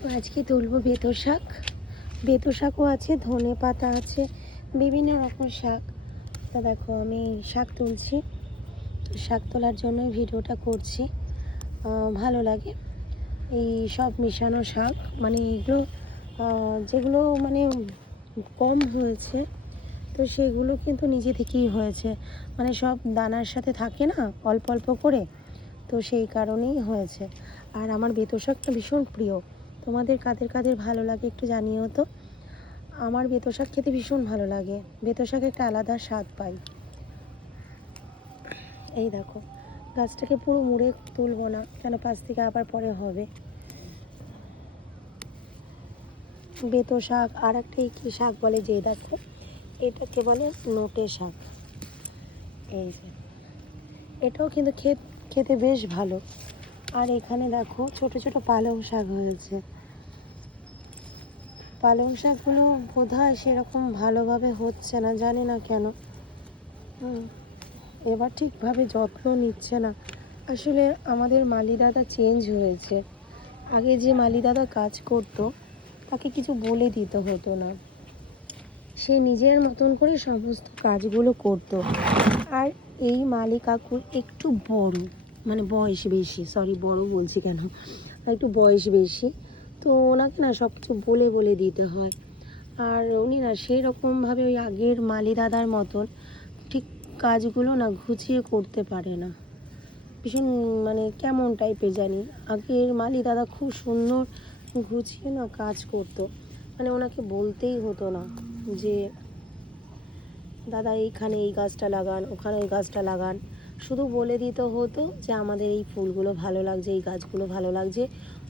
তো আজকে তুলবো বেতো শাক। বেতো শাকও আছে, ধনে পাতা আছে, বিভিন্ন রকম শাক। তো দেখো আমি শাক তুলছি। শাক তোলার জন্য ভিডিওটা করছি। ভালো লাগে এই সব মেশানো শাক, মানে এগুলো যেগুলো মানে কম হয়েছে, তো সেগুলো কিন্তু নিজে থেকেই হয়েছে, মানে সব দানার সাথে থাকে না, অল্প অল্প করে, তো সেই কারণেই হয়েছে। আর আমার বেতো শাকটা ভীষণ প্রিয়। তোমাদের কাদের কাদের ভালো লাগে একটু জানিও তো। আমার বেতো শাক খেতে ভীষণ ভালো লাগে। বেতো শাক একটা আলাদা স্বাদ পাই। এই দেখো, গাছটাকে পুরো মুড়ে তুলবো না, কেন পাশ থেকে আবার পরে হবে। বেতো শাক আর একটা কী শাক বলে, যে দেখো এটাকে বলে নোটে শাক। এই যে এটাও কিন্তু খেতে বেশ ভালো। আর এখানে দেখো ছোট ছোট পালং শাক হয়েছে। পালং শাকগুলো বোধহয় সেরকম ভালোভাবে হচ্ছে না, জানি না কেন। এবার ঠিকভাবে যত্ন নিচ্ছে না। আসলে আমাদের মালি দাদা চেঞ্জ হয়েছে। আগে যে মালি দাদা কাজ করতো তাকে কিছু বলে দিতে হতো না, সে নিজের মতন করে সমস্ত কাজগুলো করতো। আর এই মালি কাকুর একটু বড়, মানে বয়স বেশি, সরি বড় বলছি কেন, একটু বয়স বেশি, তো ওনাকে না সব কিছু বলে বলে দিতে হয়। আর উনি না সেই রকমভাবে ওই আগের মালি দাদার মতন ঠিক কাজগুলো না গুছিয়ে করতে পারে না। ভীষণ মানে কেমন টাইপের জানি। আগের মালি দাদা খুব সুন্দর গুছিয়ে না কাজ করতো, মানে ওনাকে বলতেই হতো না যে দাদা এইখানে এই গাছটা লাগান, ওখানে এই গাছটা লাগান, শুধু বলে দিতে হতো যে আমাদের এই ফুলগুলো ভালো লাগছে, এই গাছগুলো ভালো লাগছে।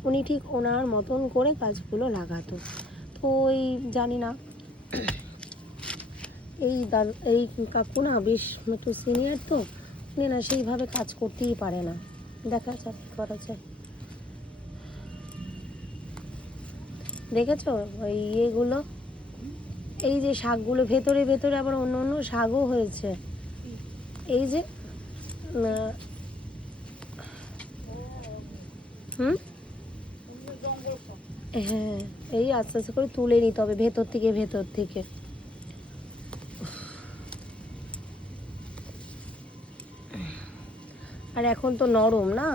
উনি ঠিক ওনার মতন করে গাছগুলো লাগাতো। তো ওই জানি না, এই কাকু না বেশ একটু সিনিয়র, তো উনি না সেইভাবে কাজ করতেই পারে না। দেখা যাক কী করা যায়। দেখেছো ওই ইয়েগুলো, এই যে শাকগুলো ভেতরে ভেতরে আবার অন্য অন্য শাকও হয়েছে। এই যে হ্যাঁ, এই আস্তে আস্তে করে তুলে নিতে হবে ভেতর থেকে। আর এখন তো নরম না,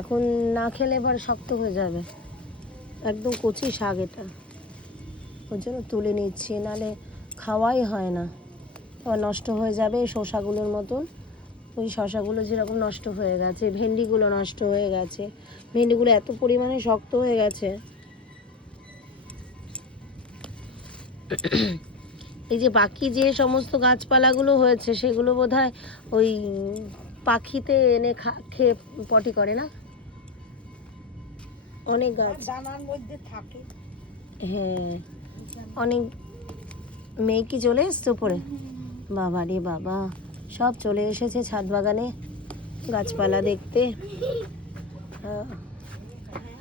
এখন না খেলে এবার শক্ত হয়ে যাবে। একদম কচি শাক এটা, ওর জন্য তুলে নিচ্ছি, নাহলে খাওয়াই হয় না, আবার নষ্ট হয়ে যাবে শসাগুলোর মতন। ওই শসাগুলো যেরকম নষ্ট হয়ে গেছে, ভেন্ডিগুলো নষ্ট হয়ে গেছে, ভেন্ডিগুলো এত পরিমাণে শক্ত হয়ে গেছে। এই যে বাকি যে সমস্ত গাছপালাগুলো হয়েছে সেগুলো বোধহয় ওই পাখিতে এনে খেয়ে পটি করে না, অনেক গাছ দানার মধ্যে থাকে। হ্যাঁ, অনেক মেয়ে কি চলে এসছে উপরে? বাবা রে বাবা, সব চলে এসেছে ছাদ বাগানে গাছপালা দেখতে।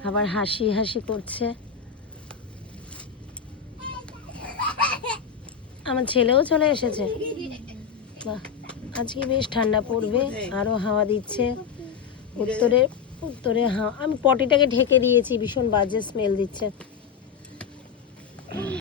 আবার হাসি হাসি করছে। আমার ছেলেও চলে এসেছে। বাহ, আজকে বেশ ঠান্ডা পড়বে, আরও হাওয়া দিচ্ছে উত্তরে। হাওয়া, আমি পটিটাকে ঢেকে দিয়েছি, ভীষণ বাজে স্মেল দিচ্ছে।